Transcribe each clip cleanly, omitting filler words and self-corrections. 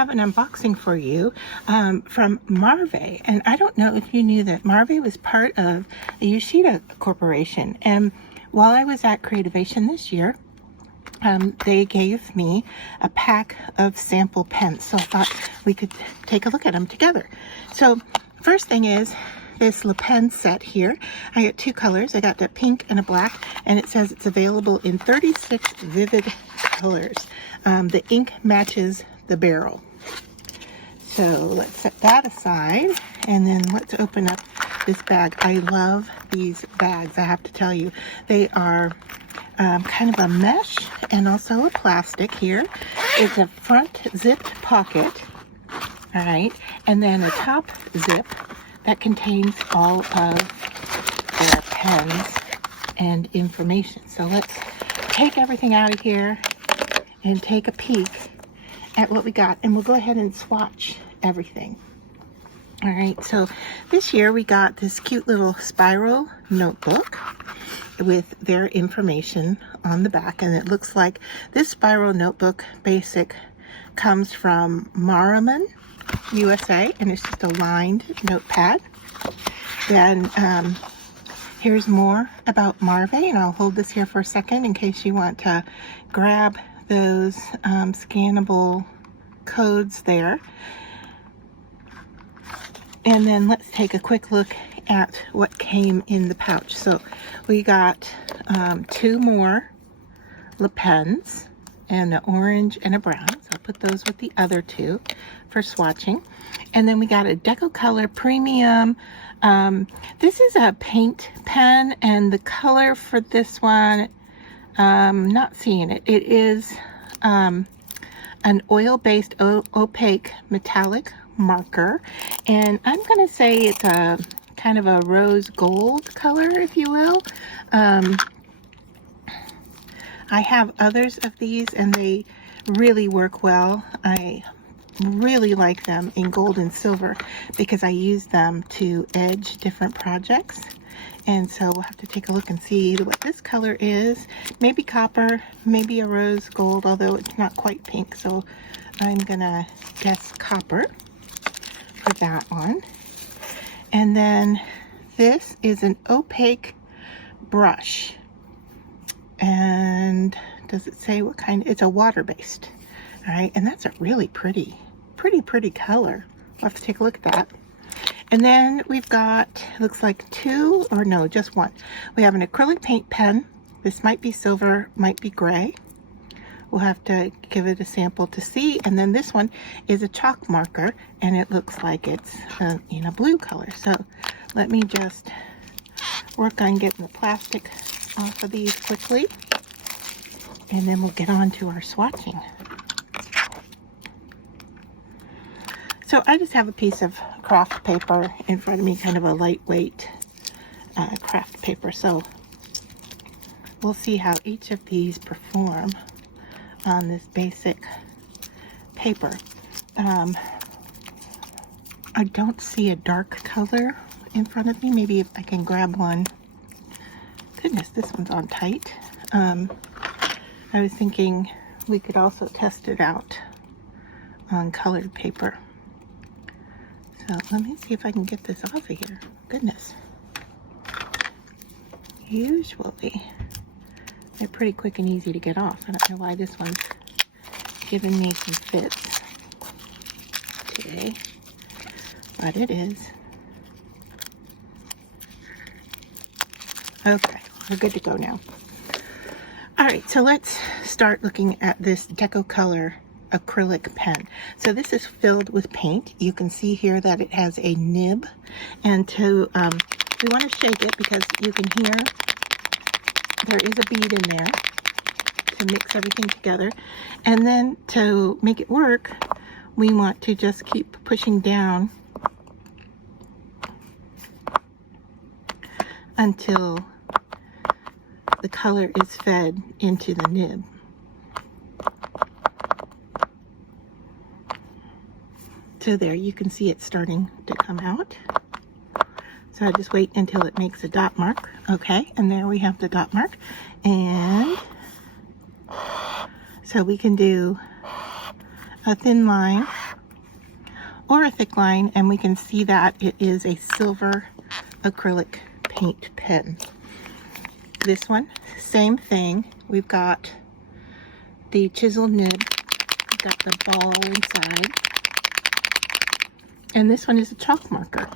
have an unboxing for you from Marvy. And I don't know if you knew that Marvy was part of the Yoshida Corporation. And while I was at Creativation this year, they gave me a pack of sample pens. So I thought we could take a look at them together. So first thing is this Le Pen set here. I got two colors. I got the pink and a black, and it says it's available in 36 vivid colors. The ink matches the barrel. So let's set that aside, and then let's open up this bag. I love these bags, I have to tell you. They are kind of a mesh and also a plastic here. It's a front zipped pocket, all right, and then a top zip that contains all of their pens and information. So let's take everything out of here and take a peek at what we got, and we'll go ahead and swatch everything. All right, so this year we got this cute little spiral notebook with their information on the back, and it looks like this spiral notebook basic comes from Marvy USA, and it's just a lined notepad. Then here's more about Marvy, and I'll hold this here for a second in case you want to grab those scannable codes there. And then let's take a quick look at what came in the pouch. So we got two more Le Pens, and an orange and a brown. So I'll put those with the other two for swatching. And then we got a Deco Color Premium. This is a paint pen, and the color for this one, not seeing it. It is an oil-based opaque metallic marker, and I'm going to say it's a kind of a rose gold color, if you will. I have others of these, and they really work well. I really like them in gold and silver because I use them to edge different projects. And so we'll have to take a look and see what this color is. Maybe copper, maybe a rose gold, although it's not quite pink. So I'm gonna guess copper for that one. And then this is an opaque brush. And does it say what kind? It's a water-based. All right, and that's a really pretty color. We'll have to take a look at that. And then we've got, looks like two, or no, just one. We have an acrylic paint pen. This might be silver, might be gray. We'll have to give it a sample to see. And then this one is a chalk marker, and it looks like it's in a blue color. So let me just work on getting the plastic off of these quickly, and then we'll get on to our swatching. So I just have a piece of craft paper in front of me, kind of a lightweight craft paper. So we'll see how each of these perform on this basic paper. I don't see a dark color in front of me. Maybe if I can grab one. Goodness, this one's on tight. I was thinking we could also test it out on colored paper. So let me see if I can get this off of here. Goodness. Usually they're pretty quick and easy to get off. I don't know why this one's giving me some fits today, but it is. Okay, we're good to go now. All right, so let's start looking at this Deco Color acrylic pen. So this is filled with paint. You can see here that it has a nib, and to we want to shake it because you can hear there is a bead in there to mix everything together. And then to make it work, we want to just keep pushing down until the color is fed into the nib. So there, you can see it starting to come out. So I just wait until it makes a dot mark. Okay, and there we have the dot mark. And so we can do a thin line or a thick line, and we can see that it is a silver acrylic paint pen. This one, same thing. We've got the chisel nib, we've got the ball inside, and this one is a chalk marker.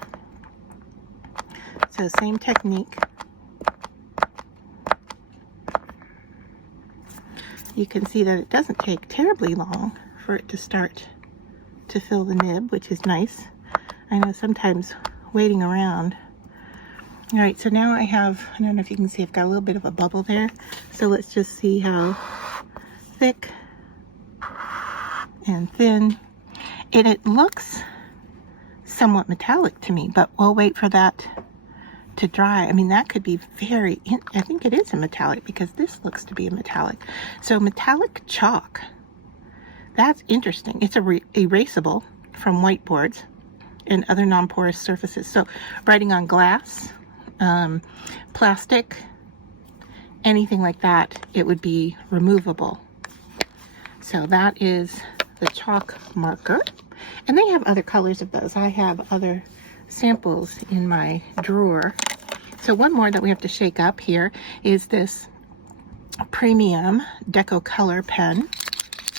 So same technique. You can see that it doesn't take terribly long for it to start to fill the nib, which is nice. I know sometimes waiting around. All right, so now I don't know if you can see, I've got a little bit of a bubble there. So let's just see how thick and thin. And it looks somewhat metallic to me, but we'll wait for that to dry. I mean, that could be I think it is a metallic because this looks to be a metallic. So metallic chalk, that's interesting. It's erasable from whiteboards and other non-porous surfaces. So writing on glass, plastic, anything like that, it would be removable. So that is the chalk marker. And they have other colors of those. I have other samples in my drawer. So one more that we have to shake up here is this premium Deco Color pen.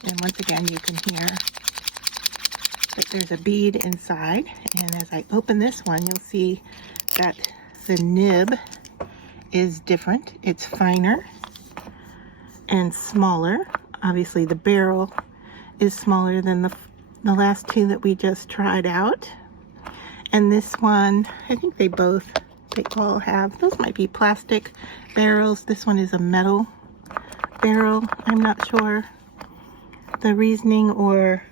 And once again, you can hear that there's a bead inside. And as I open this one, you'll see that the nib is different. It's finer and smaller. Obviously, the barrel is smaller than the last two that we just tried out. And this one, I think they all have, those might be plastic barrels. This one is a metal barrel. I'm not sure the reasoning or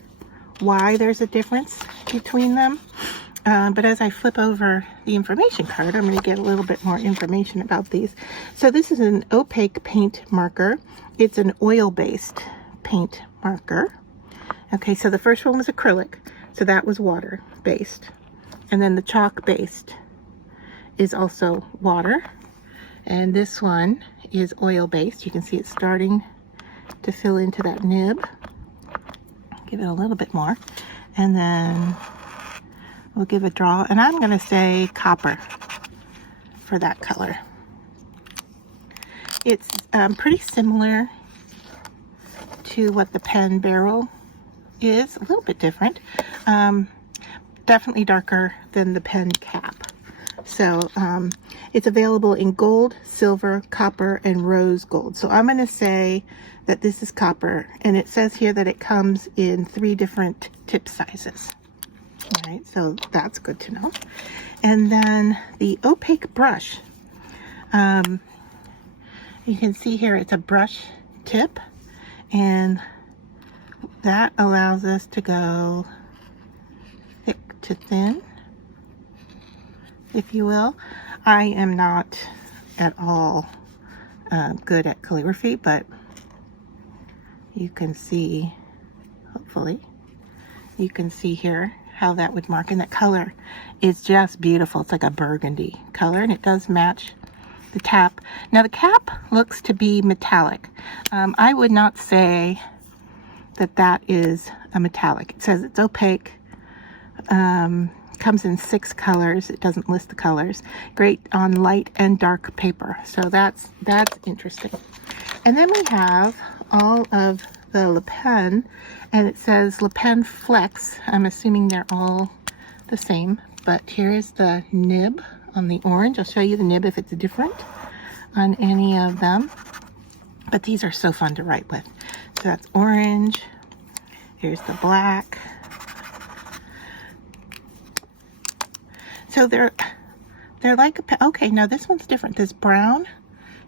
why there's a difference between them. But as I flip over the information card, I'm going to get a little bit more information about these. So this is an opaque paint marker. It's an oil-based paint marker. Okay, so the first one was acrylic, so that was water-based. And then the chalk-based is also water. And this one is oil-based. You can see it's starting to fill into that nib. Give it a little bit more. And then we'll give a draw. And I'm going to say copper for that color. It's pretty similar to what the pen barrel is. A little bit different. Definitely darker than the pen cap. So it's available in gold, silver, copper, and rose gold. So I'm going to say that this is copper, and it says here that it comes in 3 different tip sizes. All right, so that's good to know. And then the opaque brush. You can see here it's a brush tip, and that allows us to go thick to thin, if you will. I am not at all good at calligraphy, but you can see, hopefully, you can see here how that would mark. And that color is just beautiful. It's like a burgundy color, and it does match the cap. Now the cap looks to be metallic. I would not say that that is a metallic. It says it's opaque. Comes in 6 colors. It doesn't list the colors. Great on light and dark paper. So that's interesting. And then we have all of the Le Pen, and it says Le Pen Flex. I'm assuming they're all the same, but here is the nib on the orange. I'll show you the nib if it's different on any of them. But these are so fun to write with. So that's orange. Here's the black. So they're like okay, now this one's different. This brown,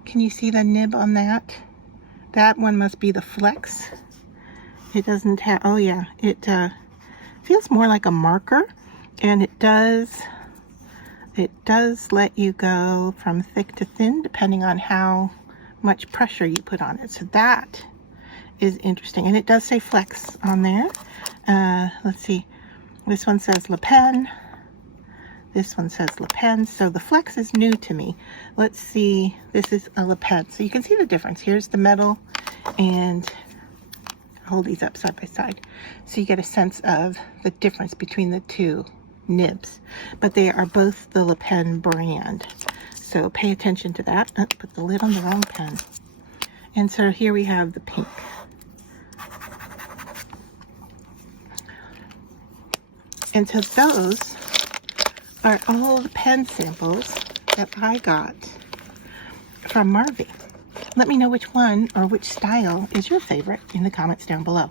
can you see the nib on that? That one must be the Flex. It doesn't have, oh yeah, it feels more like a marker, and it does let you go from thick to thin depending on how much pressure you put on it. So that is interesting, and it does say Flex on there. Let's see, this one says Le Pen. This one says Le Pen, so the Flex is new to me. Let's see, this is a Le Pen. So you can see the difference. Here's the metal, and hold these up side by side so you get a sense of the difference between the two nibs. But they are both the Le Pen brand. So pay attention to that. Oh, put the lid on the wrong pen. And so here we have the pink. And so those are all the pen samples that I got from Marvy. Let me know which one or which style is your favorite in the comments down below.